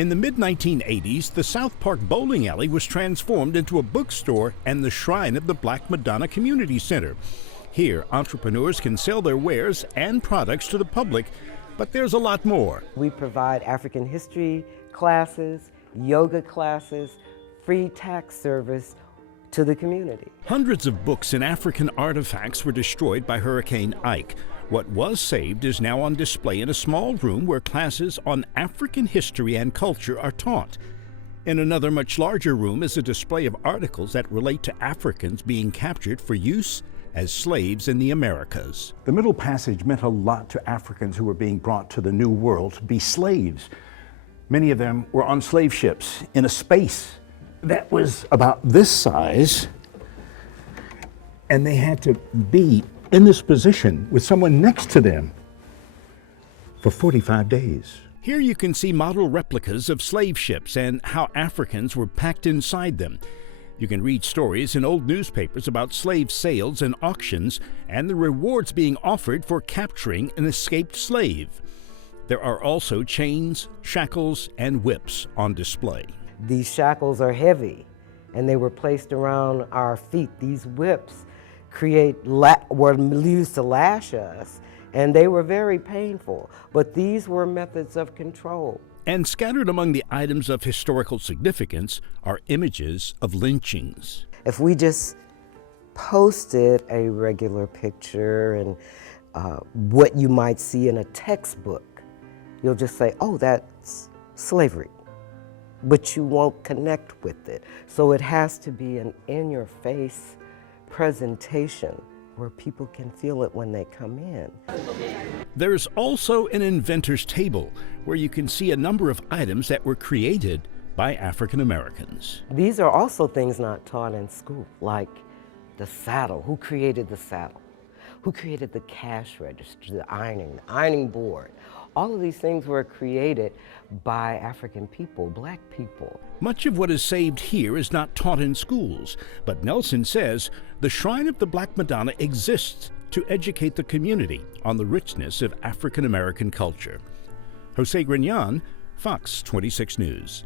In the mid-1980s, the South Park bowling alley was transformed into a bookstore and the shrine of the Black Madonna Community Center. Here, entrepreneurs can sell their wares and products to the public, but there's a lot more. We provide African history classes, yoga classes, free tax service to the community. Hundreds of books and African artifacts were destroyed by Hurricane Ike. What was saved is now on display in a small room where classes on African history and culture are taught. In another much larger room is a display of articles that relate to Africans being captured for use as slaves in the Americas. The Middle Passage meant a lot to Africans who were being brought to the New World to be slaves. Many of them were on slave ships in a space that was about this size, and they had to be in this position with someone next to them for 45 days. Here you can see model replicas of slave ships and how Africans were packed inside them. You can read stories in old newspapers about slave sales and auctions and the rewards being offered for capturing an escaped slave. There are also chains, shackles, and whips on display. These shackles are heavy, and they were placed around our feet. These whips were used to lash us, and they were very painful. But these were methods of control. And scattered among the items of historical significance are images of lynchings. If we just posted a regular picture and what you might see in a textbook, you'll just say, oh, that's slavery. But you won't connect with it. So it has to be an in-your-face presentation where people can feel it when they come in. There's also an inventor's table where you can see a number of items that were created by African Americans. These are also things not taught in school, like the saddle. Who created the saddle? Who created the cash register, the ironing board? All of these things were created by African people, black people. Much of what is saved here is not taught in schools, but Nelson says the Shrine of the Black Madonna exists to educate the community on the richness of African American culture. Jose Grinan, Fox 26 News.